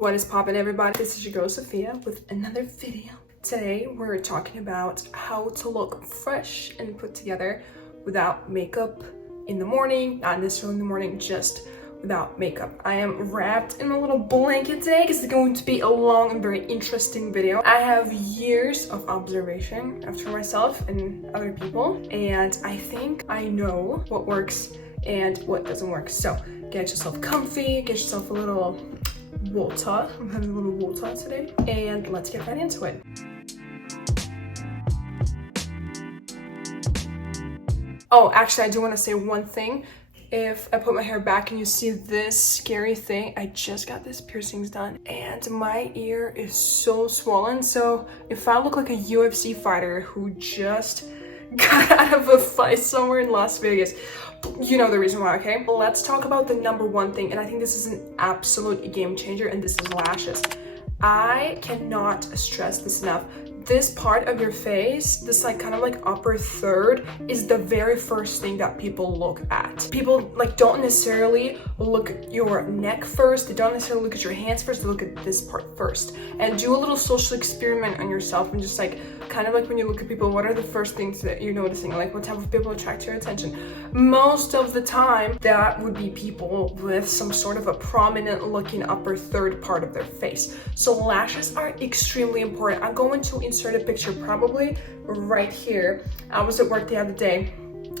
What is poppin', everybody? This is your girl Sophia with another video. Today we're talking about how to look fresh and put together without makeup in the morning, not necessarily in the morning, just without makeup. I am wrapped in a little blanket today because it's going to be a long and very interesting video. I have years of observation after myself and other people, and I think I know what works and what doesn't work. So get yourself comfy, get yourself a little water. I'm having a little water today, and let's get right into it. Oh, actually, I do want to say one thing. If I put my hair back and you see this scary thing, I just got these piercings done and my ear is so swollen. So if I look like a UFC fighter who just got out of a fight somewhere in Las Vegas, you know the reason why, okay? Let's talk about the number one thing, and I think this is an absolute game changer, and this is lashes. I cannot stress this enough. This part of your face, this like kind of like upper third, is the very first thing that people look at. People like don't necessarily look at your neck first, they don't necessarily look at your hands first, they look at this part first. And do a little social experiment on yourself and just like kind of like when you look at people, what are the first things that you're noticing? Like what type of people attract your attention? Most of the time that would be people with some sort of a prominent looking upper third part of their face. So lashes are extremely important. I'm going to insert a picture probably right here. I was at work the other day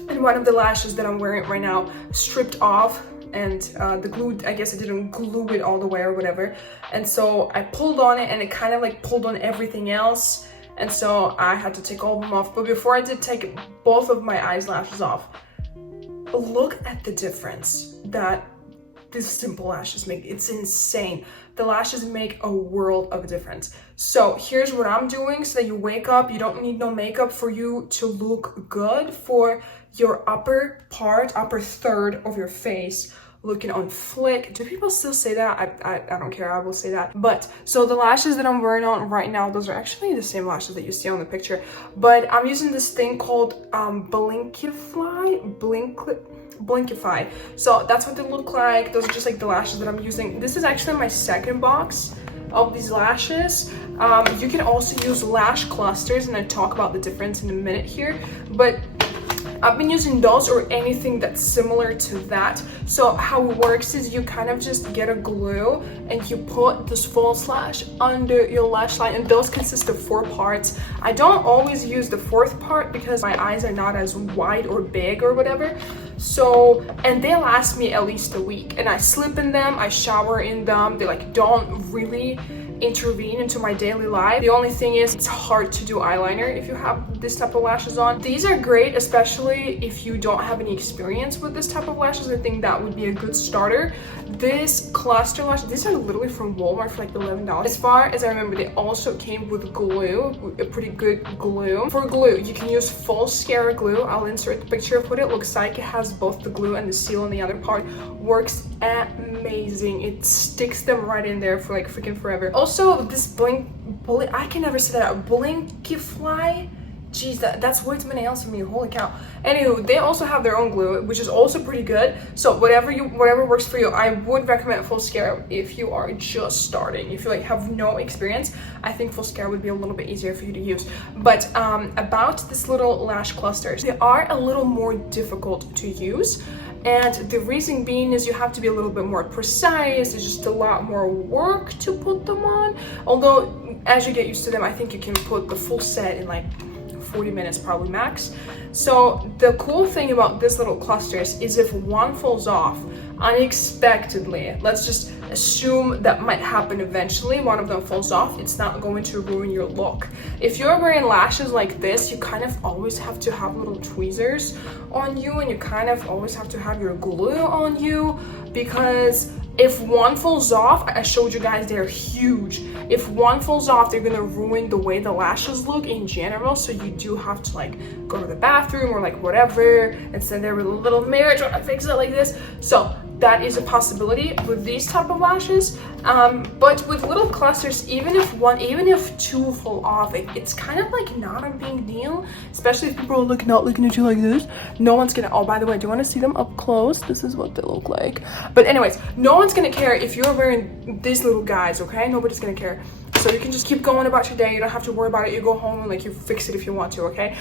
and one of the lashes that I'm wearing right now stripped off, and the glue, I guess I didn't glue it all the way or whatever, and so I pulled on it and it kind of like pulled on everything else, and so I had to take all of them off. But before I did take both of my eyelashes off, look at the difference that these simple lashes make. It's insane. The lashes make a world of difference. So here's what I'm doing so that you wake up, you don't need no makeup for you to look good, for your upper part, upper third of your face looking on flick. Do people still say that? I don't care, I will say that. But so the lashes that I'm wearing on right now, those are actually the same lashes that you see on the picture, but I'm using this thing called Blinkify. So that's what they look like. Those are just like the lashes that I'm using. This is actually my second box of these lashes. You can also use lash clusters, and I talk about the difference in a minute here, but I've been using those or anything that's similar to that. So how it works is you kind of just get a glue and you put this false lash under your lash line, and those consist of 4 parts. I don't always use the 4th part because my eyes are not as wide or big or whatever. So, and they last me at least a week, and I sleep in them, I shower in them. They like don't really intervene into my daily life. The only thing is it's hard to do eyeliner if you have this type of lashes on. These are great, especially if you don't have any experience with this type of lashes. I think that would be a good starter. This cluster lash, these are literally from Walmart for like $11. As far as I remember, they also came with glue, a pretty good glue. For glue, you can use full Mascara glue. I'll insert the picture of what it looks like. It has both the glue and the seal on the other part. Works amazing. It sticks them right in there for like freaking forever. Also, this I can never say that out. Blinkify. Jeez, that's words my nails for me. Holy cow. Anywho, they also have their own glue, which is also pretty good. So whatever works for you. I would recommend full Mascara if you are just starting. If you like have no experience, I think full Mascara would be a little bit easier for you to use. But about this little lash clusters, they are a little more difficult to use. And the reason being is you have to be a little bit more precise. It's just a lot more work to put them on. Although as you get used to them, I think you can put the full set in like 40 minutes probably max. So the cool thing about this little clusters is if one falls off unexpectedly, let's just assume that might happen eventually, one of them falls off, it's not going to ruin your look. If you're wearing lashes like this, you kind of always have to have little tweezers on you, and you kind of always have to have your glue on you, because if one falls off, I showed you guys they're huge. If one falls off, they're gonna ruin the way the lashes look in general. So you do have to like go to the bathroom or like whatever and stand there with a little mirror trying to fix it like this. So that is a possibility with these type of lashes. But with little clusters, even if two fall off, it's kind of like not a big deal, especially if people are like not looking at you like this. No one's gonna, oh, by the way, do you want to see them up close? This is what they look like. But anyways, no one's gonna care if you're wearing these little guys, okay? Nobody's gonna care. So you can just keep going about your day. You don't have to worry about it. You go home and like you fix it if you want to, okay?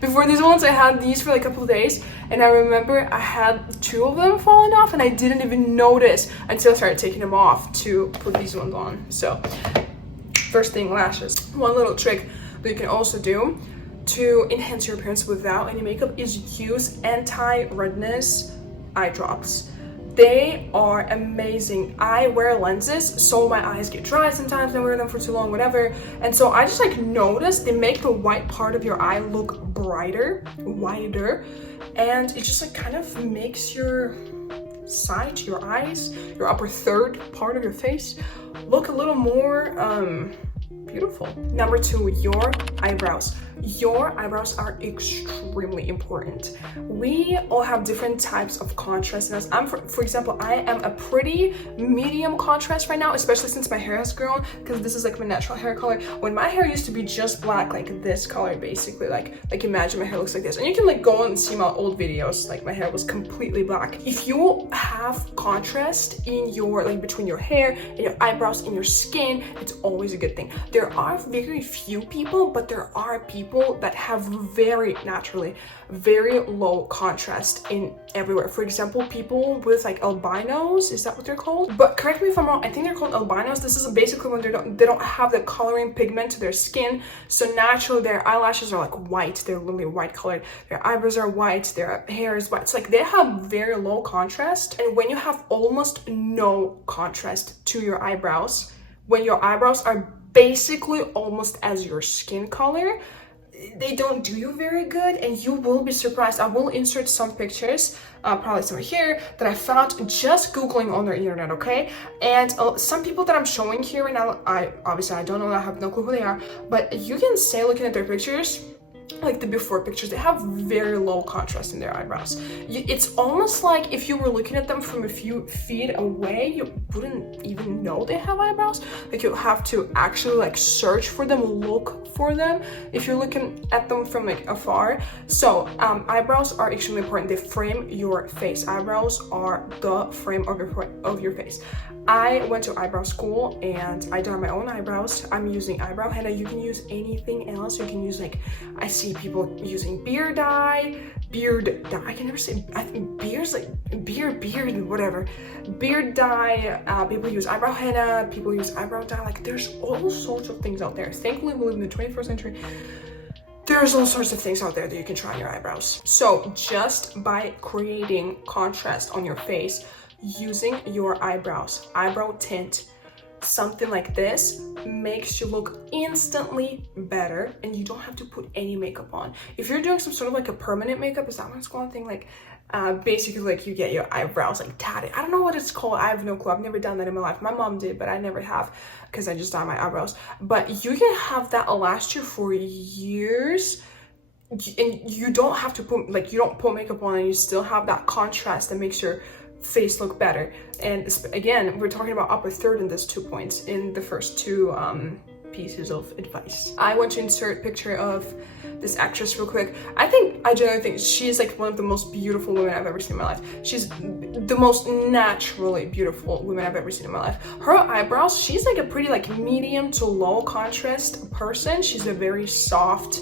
Before these ones, I had these for like a couple of days, and I remember I had 2 of them falling off, and I didn't even notice until I started taking them off to put these ones on. So first thing, lashes. One little trick that you can also do to enhance your appearance without any makeup is use anti-redness eye drops. They are amazing. I wear lenses, so my eyes get dry sometimes. I wear them for too long, whatever. And so I just like noticed they make the white part of your eye look brighter, wider, and it just like kind of makes your side, your eyes, your upper third part of your face look a little more beautiful. Number 2, your eyebrows. Your eyebrows are extremely important. We all have different types of contrast in us. For example, I am a pretty medium contrast right now, especially since my hair has grown, because this is like my natural hair color. When my hair used to be just black, like this color, basically, like imagine my hair looks like this. And you can like go and see my old videos, like my hair was completely black. If you have contrast in your, like between your hair and your eyebrows and your skin, it's always a good thing. There are very few people, but there are people that have very low contrast in everywhere. For example, people with like albinos, is that what they're called? But correct me if I'm wrong, I think they're called albinos. This is basically when they don't have the coloring pigment to their skin, so naturally their eyelashes are like white. They're literally white colored. Their eyebrows are white, their hair is white. It's like they have very low contrast. And when you have almost no contrast to your eyebrows, when your eyebrows are basically almost as your skin color, they don't do you very good, and you will be surprised. I will insert some pictures, probably somewhere here, that I found just googling on the internet, okay? And some people that I'm showing here right now, I don't know, I have no clue who they are, but you can say, looking at their pictures, like the before pictures, they have very low contrast in their eyebrows. It's almost like if you were looking at them from a few feet away, you wouldn't even know they have eyebrows. Like you have to actually like search for them, look for them if you're looking at them from like afar. So eyebrows are extremely important. They frame your face. Eyebrows are the frame of your face. I went to eyebrow school and I did my own eyebrows. I'm using eyebrow henna. You can use anything else. You can use, like, I see people using beard dye, I can never say, I think beards, like beard, whatever. Beard dye, people use eyebrow henna, people use eyebrow dye. Like there's all sorts of things out there. Thankfully, we live in the 21st century. There's all sorts of things out there that you can try on your eyebrows. So just by creating contrast on your face, using your eyebrows, eyebrow tint, something like this makes you look instantly better, and you don't have to put any makeup on. If you're doing some sort of like a permanent makeup, is that what it's called? Thing like basically like you get your eyebrows like tatted. I don't know what it's called. I have no clue. I've never done that in my life. My mom did, but I never have because I just dyed my eyebrows. But you can have that last you for years. And you don't have to put, like, you don't put makeup on and you still have that contrast that makes your face look better. And again, we're talking about upper third in this 2 points in the first 2 pieces of advice. I want to insert a picture of this actress real quick. I genuinely think she's like one of the most beautiful women I've ever seen in my life. She's the most naturally beautiful woman I've ever seen in my life. Her eyebrows, she's like a pretty like medium to low contrast person. She's a very soft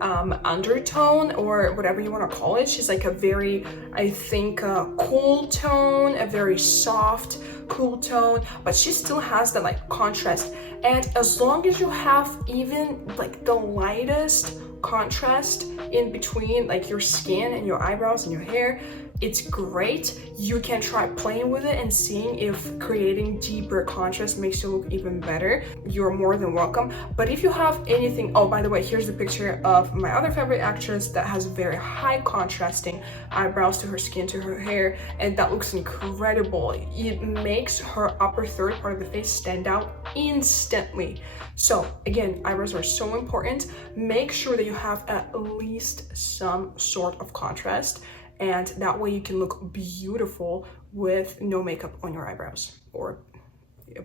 undertone, or whatever you want to call it. She's like a very, I think, cool tone, a very soft, cool tone, but she still has that like contrast. And as long as you have even like the lightest contrast in between like your skin and your eyebrows and your hair, it's great. You can try playing with it and seeing if creating deeper contrast makes you look even better. You're more than welcome. But if you have anything, oh, by the way, here's the picture of my other favorite actress that has very high contrasting eyebrows to her skin, to her hair, and that looks incredible. It makes her upper third part of the face stand out instantly. So again, eyebrows are so important. Make sure that you have at least some sort of contrast, and that way you can look beautiful with no makeup on your eyebrows, or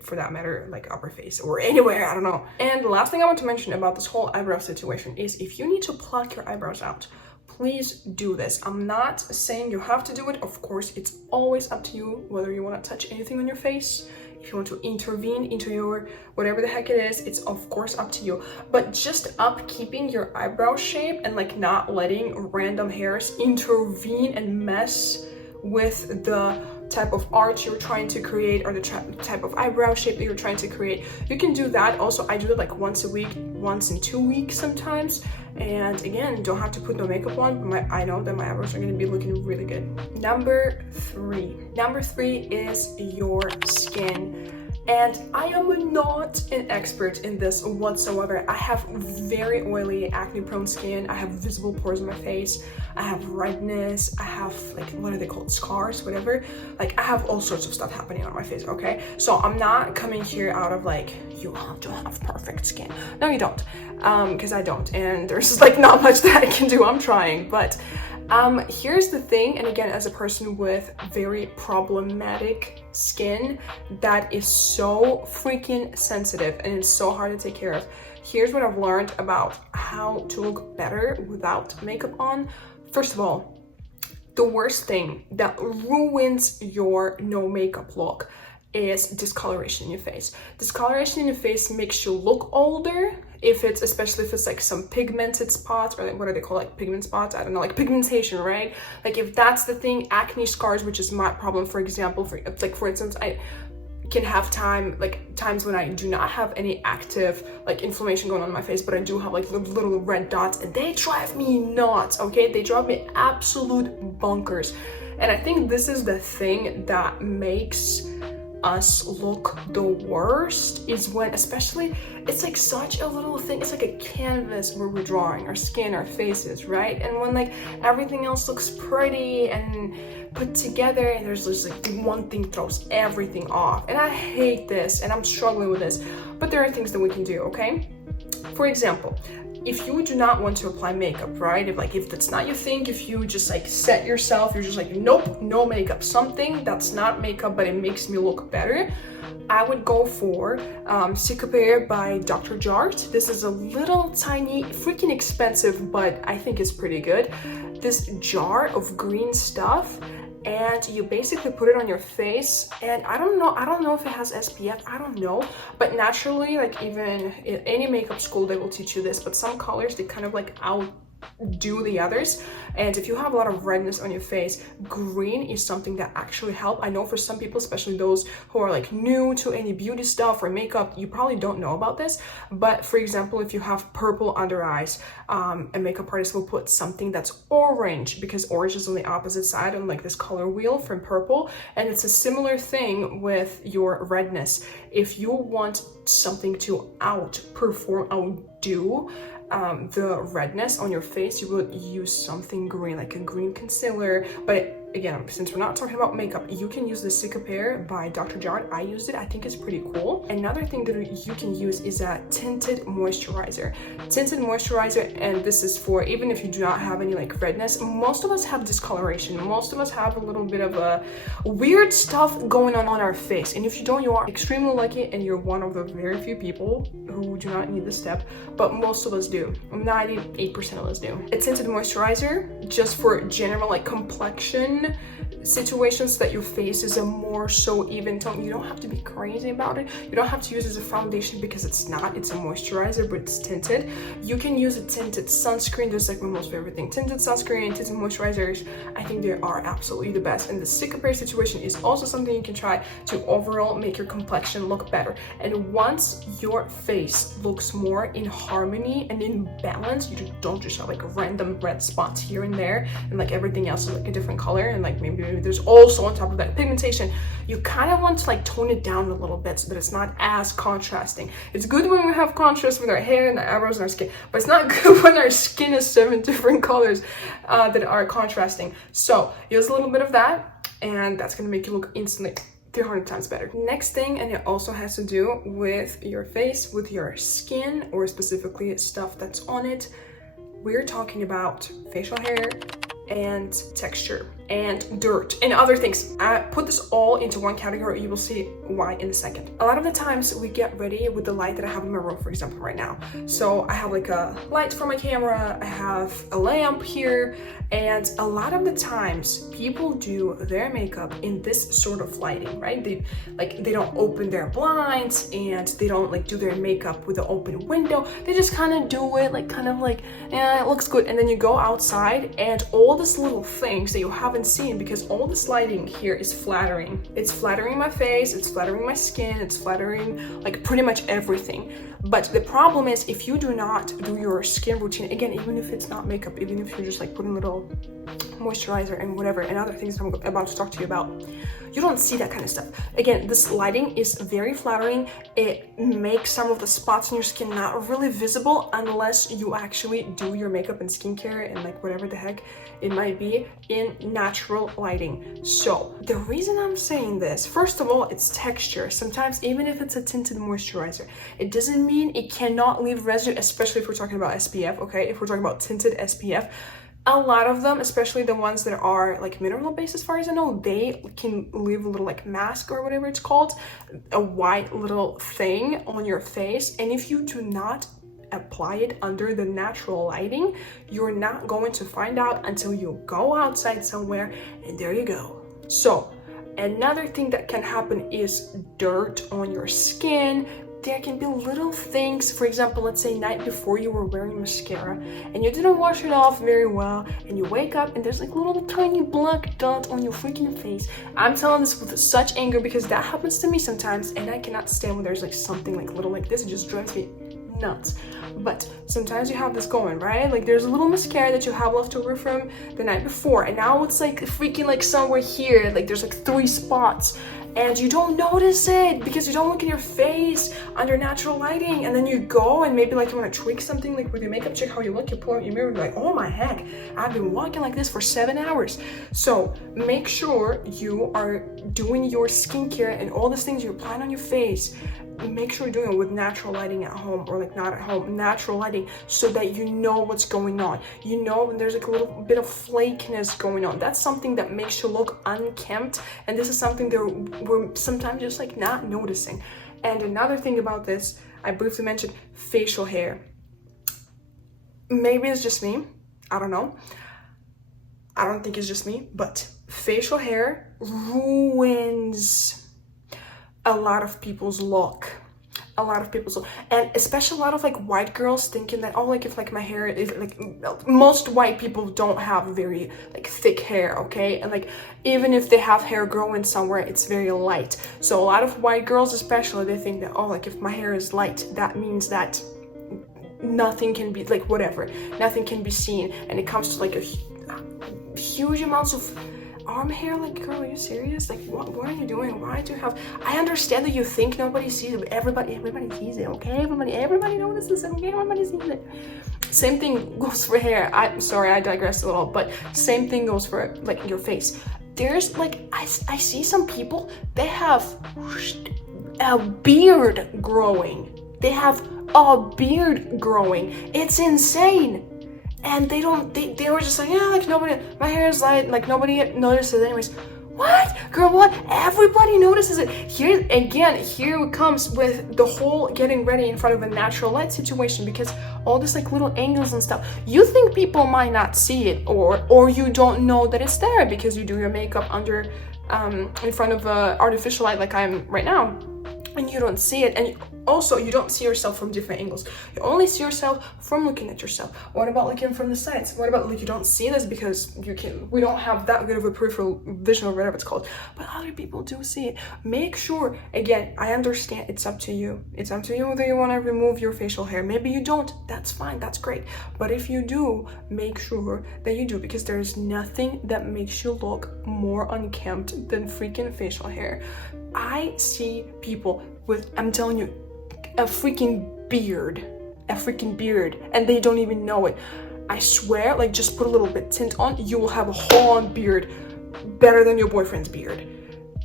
for that matter, like upper face or anywhere, I don't know. And the last thing I want to mention about this whole eyebrow situation is if you need to pluck your eyebrows out, please do this. I'm not saying you have to do it. Of course, it's always up to you whether you want to touch anything on your face. If you want to intervene into your whatever the heck it is, it's of course up to you. But just upkeeping your eyebrow shape and like not letting random hairs intervene and mess with the type of art you're trying to create, or the type of eyebrow shape that you're trying to create, you can do that. Also, I do it like once a week, once in 2 weeks sometimes. And again, don't have to put no makeup on, but I know that my eyebrows are going to be looking really good. Number three is your skin. And I am not an expert in this whatsoever. I have very oily, acne-prone skin. I have visible pores on my face. I have redness. I have like, what are they called? Scars, whatever. Like, I have all sorts of stuff happening on my face, okay? So I'm not coming here out of like, you have to have perfect skin. No, you don't. Because I don't. And there's like not much that I can do. I'm trying, but here's the thing, and again, as a person with very problematic skin that is so freaking sensitive and it's so hard to take care of, here's what I've learned about how to look better without makeup on. First of all, the worst thing that ruins your no makeup look is discoloration in your face. Discoloration in your face makes you look older, especially if it's like some pigmented spots, or like, what are they called, like pigment spots? I don't know, like pigmentation, right? Like if that's the thing, acne scars, which is my problem, for example, for instance, I can have times when I do not have any active like inflammation going on in my face, but I do have like little red dots, and they drive me nuts, okay? They drive me absolute bonkers. And I think this is the thing that makes us look the worst, is when, especially, it's like such a little thing. It's like a canvas where we're drawing our skin, our faces, right? And when like everything else looks pretty and put together, and there's just like one thing throws everything off. And I hate this, and I'm struggling with this, but there are things that we can do, okay? For example, if you do not want to apply makeup, right? If that's not your thing, if you just like set yourself, you're just like, nope, no makeup, something that's not makeup, but it makes me look better, I would go for Cicapair by Dr. Jart. This is a little tiny, freaking expensive, but I think it's pretty good. This jar of green stuff, and you basically put it on your face, and I don't know if it has SPF, I don't know, but naturally, like even in any makeup school they will teach you this, but some colors, they kind of like outdo the others. And if you have a lot of redness on your face, green is something that actually help. I know for some people, especially those who are like new to any beauty stuff or makeup, you probably don't know about this, but for example, if you have purple under eyes, a makeup artist will put something that's orange, because orange is on the opposite side on like this color wheel from purple, and it's a similar thing with your redness. If you want something to outdo the redness on your face, you would use something green, like a green concealer. But again, since we're not talking about makeup, you can use the Cicapair by Dr. Jart. I used it, I think it's pretty cool. Another thing that you can use is a tinted moisturizer. And this is for, even if you do not have any like redness, most of us have discoloration. Most of us have a little bit of a weird stuff going on our face. And if you don't, you are extremely lucky, and you're one of the very few people who do not need this step, but most of us do. 98% of us do. A tinted moisturizer, just for general like complexion situations, that your face is a more so even tone. You don't have to be crazy about it. You don't have to use it as a foundation, because it's not, it's a moisturizer, but it's tinted. You can use a tinted sunscreen. That's like my most favorite thing. Tinted sunscreen, tinted moisturizers, I think they are absolutely the best. And the Cicapair situation is also something you can try to overall make your complexion look better. And once your face looks more in harmony and in balance, you don't just have like random red spots here and there, and like everything else is like a different color, and like maybe there's also on top of that pigmentation, you kind of want to like tone it down a little bit so that it's not as contrasting. It's good when we have contrast with our hair and our eyebrows and our skin, but it's not good when our skin is 7 different colors that are contrasting. So use a little bit of that, and that's gonna make you look instantly 300 times better. Next thing, and it also has to do with your face, with your skin, or specifically stuff that's on it, we're talking about facial hair and texture. and dirt and other things. I put this all into one category. You will see why in a second. A lot of the times we get ready with the light that I have in my room, for example, right now. So I have like a light for my camera, I have a lamp here, and a lot of the times people do their makeup in this sort of lighting, right? They don't open their blinds and they don't like do their makeup with the open window. They just kind of do it like yeah, it looks good. And then you go outside and all these little things that you haven't seen, because all this lighting here is flattering. It's flattering my face, it's flattering my skin, it's flattering like pretty much everything. But the problem is, if you do not do your skin routine, again, even if it's not makeup, even if you're just like putting little moisturizer and whatever and other things I'm about to talk to you about, you don't see that kind of stuff. Again, this lighting is very flattering. It makes some of the spots in your skin not really visible unless you actually do your makeup and skincare and like whatever the heck it might be in natural lighting. So the reason I'm saying this, first of all, it's texture. Sometimes even if it's a tinted moisturizer, it doesn't mean it cannot leave residue, especially if we're talking about SPF, okay? If we're talking about tinted SPF, a lot of them, especially the ones that are like mineral based, as far as I know, they can leave a little like mask or whatever it's called, a white little thing on your face. And if you do not apply it under the natural lighting, you're not going to find out until you go outside somewhere and there you go. So another thing that can happen is dirt on your skin. There can be little things, for example, let's say night before you were wearing mascara and you didn't wash it off very well, and you wake up and there's like little tiny black dot on your freaking face. I'm telling this with such anger because that happens to me sometimes, and I cannot stand when there's like something like little like this. It just drives me nuts. But sometimes you have this going, right? Like there's a little mascara that you have left over from the night before, and now it's like freaking like somewhere here, like there's like 3 spots, and you don't notice it because you don't look at your face under natural lighting. And then you go and maybe like you want to tweak something like with your makeup, check how you look, you pull out your mirror and you're like, oh my heck, I've been walking like this for 7 hours. So make sure you are doing your skincare and all these things you're applying on your face, make sure you're doing it with natural lighting at home, or like not at home, natural lighting, so that you know what's going on. You know when there's like a little bit of flakiness going on. That's something that makes you look unkempt, and this is something that we're sometimes just like not noticing. And another thing about this, I briefly mentioned facial hair. Maybe it's just me, I don't know. I don't think it's just me, but facial hair ruins a lot of people's look. And especially a lot of like white girls thinking that, oh, like if like my hair is like, most white people don't have very like thick hair, okay? And like even if they have hair growing somewhere, it's very light. So a lot of white girls especially, they think that, oh, like if my hair is light, that means that nothing can be like whatever, nothing can be seen. And it comes to like a huge amounts of arm hair. Like, girl, are you serious? Like, what are you doing? Why do you have? I understand that you think nobody sees it, but everybody sees it, okay? Everybody notices it, okay? Everybody sees it. Same thing goes for hair. I'm sorry, I digressed a little, but same thing goes for like your face. There's like, I see some people, they have a beard growing. They have a beard growing. It's insane. And they were just like, yeah, like nobody, my hair is light, like nobody notices anyways. What? Girl, what? Everybody notices it. Here it comes with the whole getting ready in front of a natural light situation, because all this like little angles and stuff, you think people might not see it, or you don't know that it's there because you do your makeup under in front of artificial light like I'm right now, and you don't see it. And also, you don't see yourself from different angles. You only see yourself from looking at yourself. What about looking from the sides? What about like you don't see this because we don't have that good of a peripheral vision or whatever it's called, but other people do see it. Make sure, again, I understand it's up to you. It's up to you whether you want to remove your facial hair. Maybe you don't, that's fine, that's great. But if you do, make sure that you do, because there's nothing that makes you look more unkempt than freaking facial hair. I see people with, I'm telling you, a freaking beard, and they don't even know it. I swear, like just put a little bit tint on, you will have a whole on beard better than your boyfriend's beard.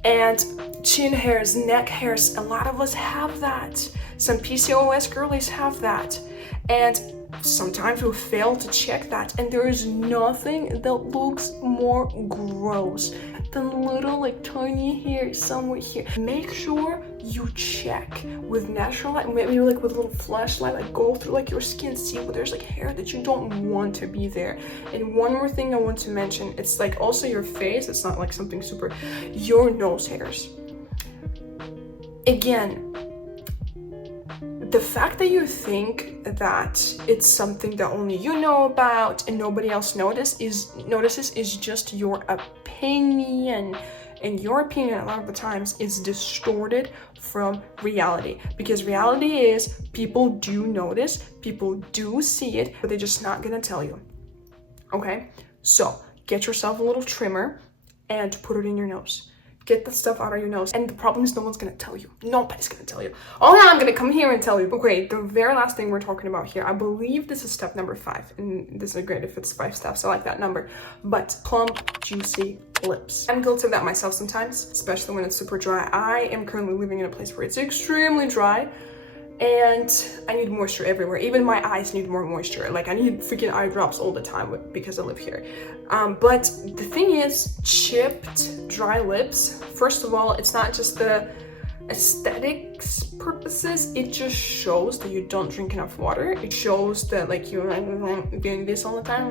And chin hairs, neck hairs, a lot of us have that. Some PCOS girlies have that. And sometimes we fail to check that, and there is nothing that looks more gross than little like tiny hair somewhere here. Make sure you check with natural light, maybe like with a little flashlight, like go through like your skin, see where there's like hair that you don't want to be there. And one more thing I want to mention, it's like also your face, it's not like something super, your nose hairs. Again, the fact that you think that it's something that only you know about and nobody else notices is just your opinion. And your opinion a lot of the times is distorted from reality, because reality is people do notice, people do see it, but they're just not gonna tell you. Okay, so get yourself a little trimmer and put it in your nose. Get the stuff out of your nose. And the problem is no one's gonna tell you. Nobody's gonna tell you. Oh, I'm gonna come here and tell you. Okay, the very last thing we're talking about here, I believe this is step number 5. And this is great if it's 5 steps. I like that number. But plump, juicy lips. I'm guilty of that myself sometimes, especially when it's super dry. I am currently living in a place where it's extremely dry. And I need moisture everywhere. Even my eyes need more moisture. Like I need freaking eye drops all the time because I live here. But the thing is, chipped dry lips, first of all, it's not just the aesthetics purposes, it just shows that you don't drink enough water. It shows that like you're doing this all the time,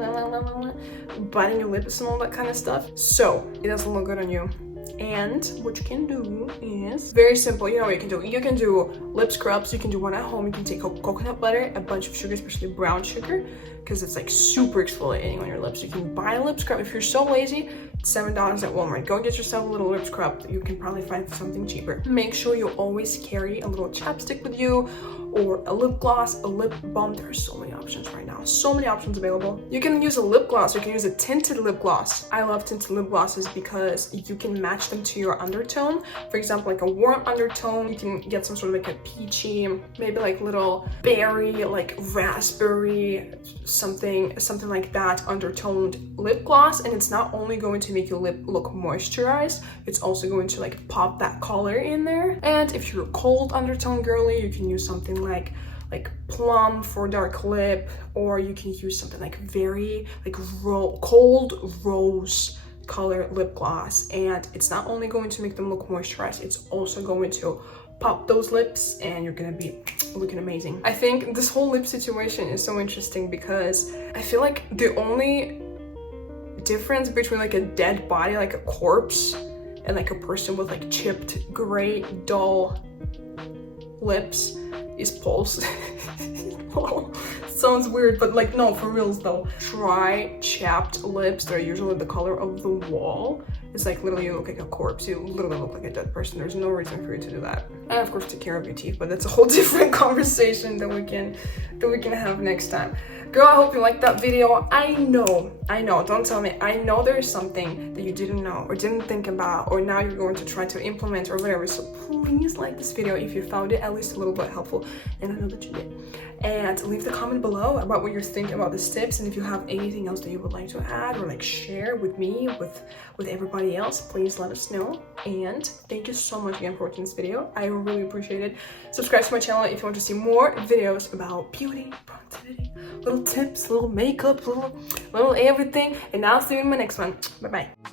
biting your lips and all that kind of stuff. So it doesn't look good on you. And what you can do is very simple. You know what you can do? You can do lip scrubs. You can do one at home. You can take coconut butter, a bunch of sugar, especially brown sugar, because it's like super exfoliating on your lips. You can buy a lip scrub. If you're so lazy, it's $7 at Walmart. Go get yourself a little lip scrub. You can probably find something cheaper. Make sure you always carry a little chapstick with you, or a lip gloss, a lip balm. There are so many options right now. So many options available. You can use a lip gloss. You can use a tinted lip gloss. I love tinted lip glosses because you can match them to your undertone. For example, like a warm undertone, you can get some sort of like a peachy, maybe like little berry, like raspberry, something like that undertoned lip gloss. And it's not only going to make your lip look moisturized, it's also going to like pop that color in there. And if you're a cold undertone girly, you can use something like plum for dark lip, or you can use something like very like cold rose color lip gloss. And it's not only going to make them look moisturized, it's also going to pop those lips and you're gonna be looking amazing. I think this whole lip situation is so interesting because I feel like the only difference between like a dead body, like a corpse, and like a person with like chipped gray dull lips is pulse. Well, sounds weird, but like no, for reals though. Dry chapped lips that are usually the color of the wall, it's like literally you look like a corpse. You literally look like a dead person. There's no reason for you to do that. And of course take care of your teeth, but that's a whole different conversation that we can have next time. Girl, I hope you liked that video. I know, don't tell me. I know there's something that you didn't know or didn't think about, or now you're going to try to implement or whatever. So please like this video if you found it at least a little bit helpful, and I know that you did. And leave the comment below about what you're thinking about these tips, and if you have anything else that you would like to add or like share with me, with everybody else, please let us know. And thank you so much again for watching this video. I really appreciate it. Subscribe to my channel if you want to see more videos about beauty, productivity, little tips, little makeup, little everything. And I'll see you in my next one. Bye bye.